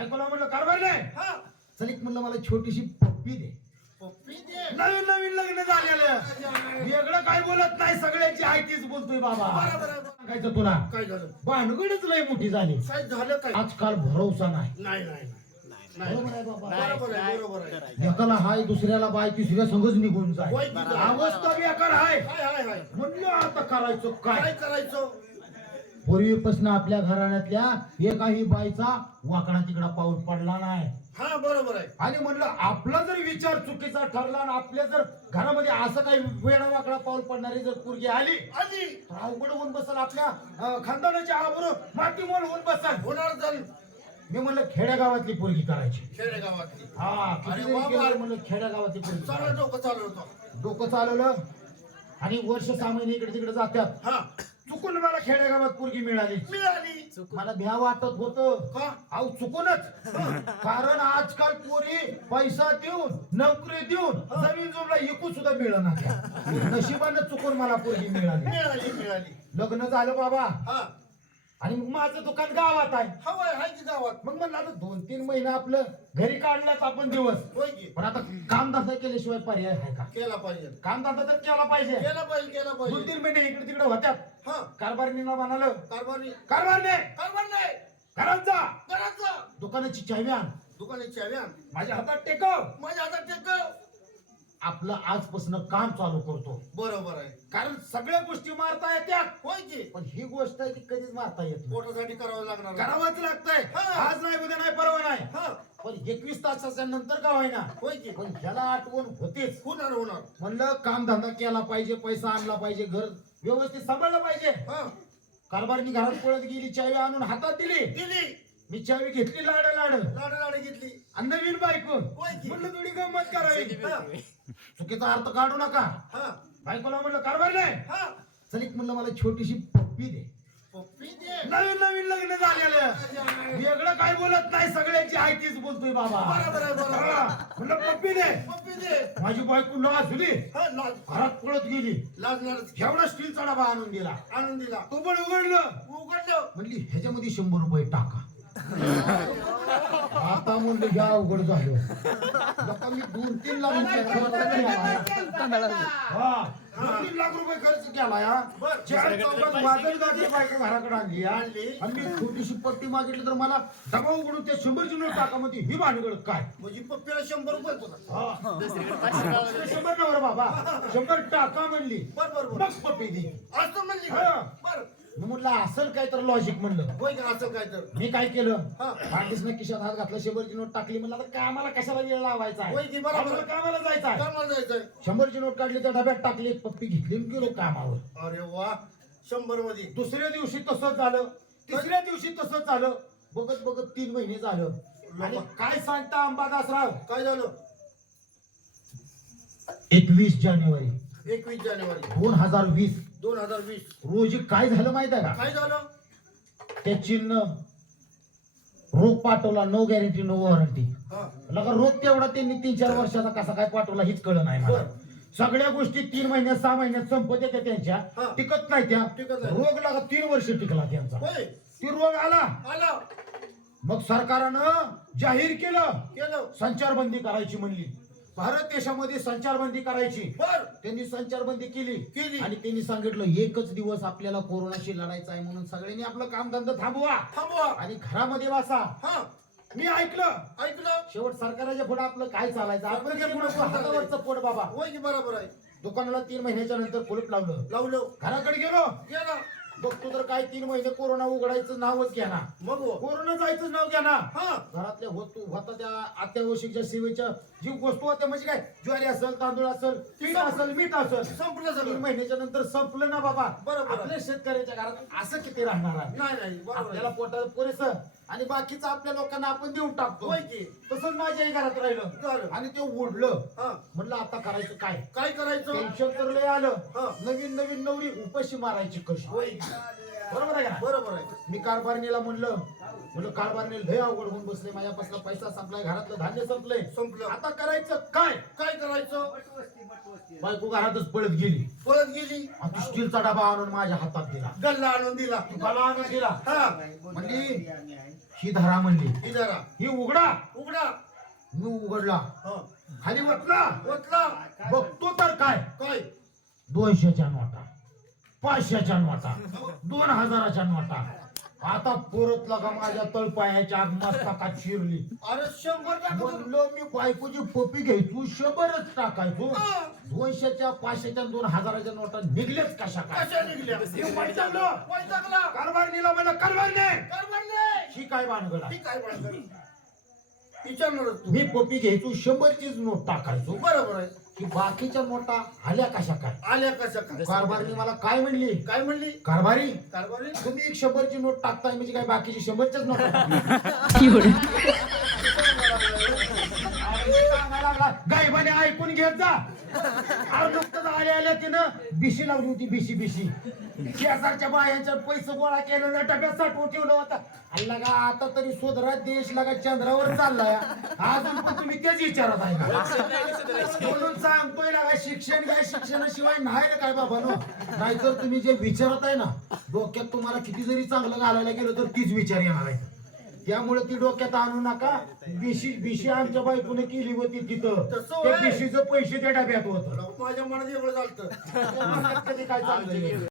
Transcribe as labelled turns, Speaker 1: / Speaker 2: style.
Speaker 1: बायकोला म्हणलं कारभार नाही
Speaker 2: हा.
Speaker 1: चल एक म्हणलं मला छोटीशी पप्पी दे.
Speaker 2: पप्पी दे.
Speaker 1: नवीन नवीन लग्न झालेलं. वेगळं काय बोलत नाही सगळ्याची आहे तीच बोलतोय बाबा.
Speaker 2: बरोबर आहे, बरोबर.
Speaker 1: सांगायचं तुला.
Speaker 2: काय झालं?
Speaker 1: भानगडच लय मोठी झाली.
Speaker 2: काय झालं काय?
Speaker 1: आजकाल भरोसा नाही.
Speaker 2: नाही नाही नाही.
Speaker 1: बरोबर आहे बाबा.
Speaker 2: बरोबर आहे बरोबर आहे.
Speaker 1: एकाला हाय दुसऱ्याला बाय तिसऱ्या संघच निघून जाय
Speaker 2: होय की नाही?
Speaker 1: अवस्था बेकार आहे
Speaker 2: हाय हाय हाय.
Speaker 1: म्हणलं आता करायचं काय?
Speaker 2: काय करायचं?
Speaker 1: पूर्वीपासून आपल्या घराण्यातल्या एकाही बाईचा वाकडा तिकडा पाऊस पडला नाही.
Speaker 2: हा बरोबर आहे.
Speaker 1: आणि म्हणलं आपला जर विचार चुकीचा ठरला आणि आपल्या जर घरामध्ये असं काही वेळा वाकडा पाऊल पडणारी जर पोरगी आली
Speaker 2: आली.
Speaker 1: तर अवघड होऊन बसल आपल्या खानदानाच्या आबरू मातीमोल होऊन बसल.
Speaker 2: होणार झाली
Speaker 1: मी म्हणलं खेड्यागावातली पोरगी करायची.
Speaker 2: खेडेगावातली.
Speaker 1: हा. म्हणलं खेड्यागावातली पोरगी करायची.
Speaker 2: डोकं होतं
Speaker 1: डोकं चालवलं आणि वर्ष सहा महिने इकडे तिकडे जात्यात.
Speaker 2: हा.
Speaker 1: चुकून मला खेड्यागावात पोरगी मिळाली.
Speaker 2: मिळाली.
Speaker 1: मला भ्या वाटत होतं.
Speaker 2: का?
Speaker 1: अहो चुकूनच. कारण आजकाल पोरी पैसा देऊन नोकरी देऊन जमीन जोडला एकूण सुद्धा मिळणार नशिबानं चुकून मला पोरगी मिळाली.
Speaker 2: मिळाली मिळाली.
Speaker 1: लग्न झालं बाबा.
Speaker 2: हा.
Speaker 1: आणि मग माझं दुकान गावात आहे.
Speaker 2: हवाय हाय की गावात?
Speaker 1: मग म्हणलं आता दोन तीन महिने आपलं घरी काढलाच आपण दिवस.
Speaker 2: होय की.
Speaker 1: पण आता काम धंदा केल्याशिवाय पर्याय आहे का?
Speaker 2: केला पाहिजे.
Speaker 1: काम धंदा तर केला पाहिजे.
Speaker 2: केला पाहिजे केला
Speaker 1: दोन
Speaker 2: पाहिजे.
Speaker 1: तीन महिने इकडे तिकडे होत्यात. कारभारीनं म्हणालं.
Speaker 2: कारभारी
Speaker 1: कारभार नाही
Speaker 2: कारभार नाही
Speaker 1: घरात जा. दुकानाची चावी आण.
Speaker 2: दुकानाची चावी आण.
Speaker 1: माझ्या हातात टेकव.
Speaker 2: माझ्या हातात टेक
Speaker 1: आपलं आजपासून काम चालू करतो.
Speaker 2: बरोबर आहे.
Speaker 1: कारण सगळ्या गोष्टी मारता येत्या
Speaker 2: होय की?
Speaker 1: पण ही गोष्ट आहे ती कधीच मारता येत नाही.
Speaker 2: पोटासाठी करावं लागणार.
Speaker 1: करावंच लागतंय.
Speaker 2: हा.
Speaker 1: आज नाही उद्या नाही परवा नाही.
Speaker 2: हा.
Speaker 1: पण एकवीस तासाच्या नंतर का होईना?
Speaker 2: होय की?
Speaker 1: पण ह्याला आठवण होतेच.
Speaker 2: होणार होणार.
Speaker 1: म्हणलं काम धंदा केला पाहिजे पैसा आणला पाहिजे घर व्यवस्थित सांभाळलं पाहिजे.
Speaker 2: हा.
Speaker 1: कारभारनी घरात पळत गेली चावी आणून हातात दिली.
Speaker 2: दिली.
Speaker 1: मी चावी घेतली लाड लाड.
Speaker 2: लाड लाड घेतली.
Speaker 1: आणि नवीन बायको.
Speaker 2: होय की?
Speaker 1: म्हणलं थोडी गंमत करावी.
Speaker 2: हा.
Speaker 1: चुकीचा अर्थ काढू नका.
Speaker 2: हा.
Speaker 1: बायकोला म्हणलं कारभार नाही.
Speaker 2: हा.
Speaker 1: चल एक म्हणलं मला छोटीशी पप्पी दे.
Speaker 2: पप्पी दे?
Speaker 1: नवीन नवीन लग्न झालेलं. वेगळं काय बोलत नाही सगळ्याची आहे तीच बोलतोय बाबा म्हणलं पप्पी दे.
Speaker 2: पप्पी दे.
Speaker 1: माझी बायको नाचली
Speaker 2: हा लाज.
Speaker 1: घरात पळत गेली.
Speaker 2: लाज लाज
Speaker 1: एवढा स्टीलचा डबा आणून दिला.
Speaker 2: आणून दिला.
Speaker 1: तो पण उघडलं.
Speaker 2: उघडलं.
Speaker 1: म्हणली ह्याच्यामध्ये शंभर रुपये टाका. आता म्हणलं घ्या अवघड झालं लोका मी दोन तीन लाख रुपये खर्च केला. हा, दोन तीन लाख रुपये खर्च केला या
Speaker 2: बर.
Speaker 1: चार चौकात वाजत गाजत बायको घराकडे आणली या.
Speaker 2: आणली.
Speaker 1: आणि मी छोटीशी पट्टी मागितली तर मला डबा उघडून त्या शंभरची नोट टाका मध्ये ही भानगड काय
Speaker 2: म्हणजे पप्पीला शंभर रुपये
Speaker 1: हा. शंभर नवर बाबा शंभर टाका म्हणली
Speaker 2: बर बर बर
Speaker 1: मग पप्पी दे
Speaker 2: असं म्हणली
Speaker 1: हा.
Speaker 2: बर
Speaker 1: मी म्हटलं असेल काय तर लॉजिक म्हणलं.
Speaker 2: होय का? असं काय तर?
Speaker 1: मी काय केलं?
Speaker 2: हा.
Speaker 1: भांडीसनं खिशात हात घातला शंभरची नोट टाकली म्हणलं आता कामाला कशाला वेळ लावायचा आहे?
Speaker 2: होय की, बरोबर.
Speaker 1: आपल्याला कामाला जायचं आहे.
Speaker 2: कामाला जायचंय
Speaker 1: शंभरची नोट काढली त्या डब्यात टाकली पप्पी घेतली आणि गेलो कामावर.
Speaker 2: अरे वा शंभरमध्ये
Speaker 1: दुसऱ्या दिवशी तसंच झालं. तिसऱ्या दिवशी तसंच झालं. बघत बघत तीन महिने झालं. आणि काय सांगता अंबादासराव?
Speaker 2: काय झालं?
Speaker 1: एकवीस जानेवारी.
Speaker 2: एकवीस जानेवारी.
Speaker 1: दोन हजार वीस.
Speaker 2: दोन हजार वीस.
Speaker 1: रोजी काय झालं माहीत आहे का?
Speaker 2: काय झालं?
Speaker 1: ते चिन्ह. रोग पाठवला नो गॅरंटी नो वॉरंटी
Speaker 2: हा.
Speaker 1: लगा रोग तेवढा त्यांनी तीन चार वर्षाचा कसा काय पाठवला हीच कळलं नाही मला.
Speaker 2: बर.
Speaker 1: सगळ्या गोष्टी तीन महिन्यात सहा महिन्यात संपत येत्या त्यांच्या. टिकत नाही त्या.
Speaker 2: टिकत नाही.
Speaker 1: रोग लगा तीन वर्ष टिकला त्यांचा.
Speaker 2: होय.
Speaker 1: ती रोग आला.
Speaker 2: आला.
Speaker 1: मग सरकारनं जाहीर केलं.
Speaker 2: केलं.
Speaker 1: संचारबंदी करायची म्हणली. भारत देशामध्ये संचारबंदी करायची.
Speaker 2: बर.
Speaker 1: त्यांनी संचारबंदी केली.
Speaker 2: केली.
Speaker 1: आणि त्यांनी सांगितलं एकच दिवस आपल्याला कोरोनाशी लढायचं आहे म्हणून सगळ्यांनी आपलं कामधंदा थांबवा.
Speaker 2: थांबवा.
Speaker 1: आणि घरामध्ये वाचा
Speaker 2: हा.
Speaker 1: मी ऐकलं
Speaker 2: ऐकलं.
Speaker 1: शेवट सरकाराच्या पुढे आपलं काय चालायचं? आपण काय पुढे हातावरचं पोट बाबा.
Speaker 2: होय की बरोबर आहे.
Speaker 1: दुकानाला तीन महिन्याच्या नंतर कुलूप लावलं.
Speaker 2: लावलं.
Speaker 1: घराकडे गेलो.
Speaker 2: गेला.
Speaker 1: बघतो तर काय तीन महिने कोरोना उघडायचं नावच घ्या ना.
Speaker 2: मग हो.
Speaker 1: कोरोना जायचं नाव घ्या ना.
Speaker 2: हा.
Speaker 1: घरातल्या होत होता त्या अत्यावश्यकच्या सेवेच्या जी वस्तू होत्या म्हणजे काय? ज्वारी असेल तांदूळ असेल पीठ असेल मीठ असेल.
Speaker 2: संपलं
Speaker 1: तीन
Speaker 2: सगळं
Speaker 1: महिन्याच्या नंतर संपलं ना बाबा.
Speaker 2: बरोबर.
Speaker 1: आपल्या शेतकऱ्याच्या घरात असं किती राहणार आहे?
Speaker 2: नाही नाही बरोबर.
Speaker 1: आपल्याला. पोटात पुरेस. आणि बाकीचं आपल्या लोकांना आपण देऊन टाकतो.
Speaker 2: होय की?
Speaker 1: तसंच माझ्याही घरात राहिलं.
Speaker 2: झालं.
Speaker 1: आणि ते ओढलं.
Speaker 2: हा.
Speaker 1: म्हणलं आता करायचं काय?
Speaker 2: काय करायचं?
Speaker 1: टेन्शन तर लय आलं.
Speaker 2: हा.
Speaker 1: नवीन नवीन नवरी उपाशी मारायची कशी?
Speaker 2: होय
Speaker 1: बरोबर आहे का नाही?
Speaker 2: बरोबर आहे.
Speaker 1: मी कारभारणीला म्हणलं म्हणलं कारभारणी लय अवघड होऊन बसले माझ्यापासून पैसा संपलाय घरातलं धान्य संपलंय.
Speaker 2: संपलं.
Speaker 1: आता करायचं काय?
Speaker 2: काय करायचं?
Speaker 1: बायको घरातच पळत गेली.
Speaker 2: पळत गेली.
Speaker 1: आणि तो स्टीलचा डबा आणून माझ्या हातात दिला.
Speaker 2: गल्ला आणून दिला.
Speaker 1: मला आणून दिला.
Speaker 2: हा.
Speaker 1: म्हणजे ही धरा म्हणली.
Speaker 2: ही जरा
Speaker 1: ही उघडा.
Speaker 2: उघडा.
Speaker 1: मी उघडला.
Speaker 2: हा.
Speaker 1: खाली बसला
Speaker 2: ओतला.
Speaker 1: बघतो तर काय?
Speaker 2: काय?
Speaker 1: दोनशेच्या नोटा. पाचशेच्या नोटा. दोन हजाराच्या नोटा. आता परत लगा माझ्या तळपायाच्या आग मस्तकात शिरली
Speaker 2: अरे शंभर टाकतो
Speaker 1: म्हणलो मी बायकोची पपी घ्यायचो शंभरच टाकायचो.
Speaker 2: हा.
Speaker 1: दोनशेच्या पाचशेच्या दोन हजाराच्या नोटा निघलेच कशा काय?
Speaker 2: कशा निघल्या?
Speaker 1: हे वैतागलं.
Speaker 2: वैतागला.
Speaker 1: कारभारणीला म्हणलं कारभारने.
Speaker 2: कारभारले
Speaker 1: ही काय भानगड आहे?
Speaker 2: ही काय भानगड विचारणारच तू.
Speaker 1: मी पपी घ्यायचो शंभरचीच नोट टाकायचो.
Speaker 2: बरोबर आहे.
Speaker 1: की बाकीच्या नोटा आल्या कशा काय?
Speaker 2: आल्या कशा काय?
Speaker 1: कारभारनी मला काय म्हणली?
Speaker 2: काय म्हणली?
Speaker 1: कारभारी?
Speaker 2: कारभारी?
Speaker 1: तुम्ही एक शंभरची नोट टाकताय म्हणजे काय बाकीची शंभरच्याच नोट? गायबाने ऐकून घेत जा. अहो, नुकतंच आल्या आल्या तिनं बिशी लावली होती बिशी बिशी. शेजारच्या बायांच्या पैसे गोळा केलेलं डब्यात साठवून ठेवलं होतं. आणि लगा आता तरी सोदरा देश लगा चंद्रावर चाललाय. अजून पण तुम्ही तेच विचारत आहे म्हणून सांगतोय लगा शिक्षण घ्या शिक्षणाशिवाय नाही ना काय बाबा नो. नाहीतर तुम्ही जे विचारत आहे ना डोक्यात तुम्हाला किती जरी चांगलं घालायला गेलं तर तीच विचार येणार आहे. त्यामुळे ती डोक्यात आणू नका. बिशी बिशी आमच्या बायकोने केली होती तिथं.
Speaker 2: तसं
Speaker 1: त्या
Speaker 2: होय.
Speaker 1: बिशीचं पैसे त्या डब्यात होतं.
Speaker 2: माझ्या मनात एवढं चालतं
Speaker 1: कधी काय चाललंय?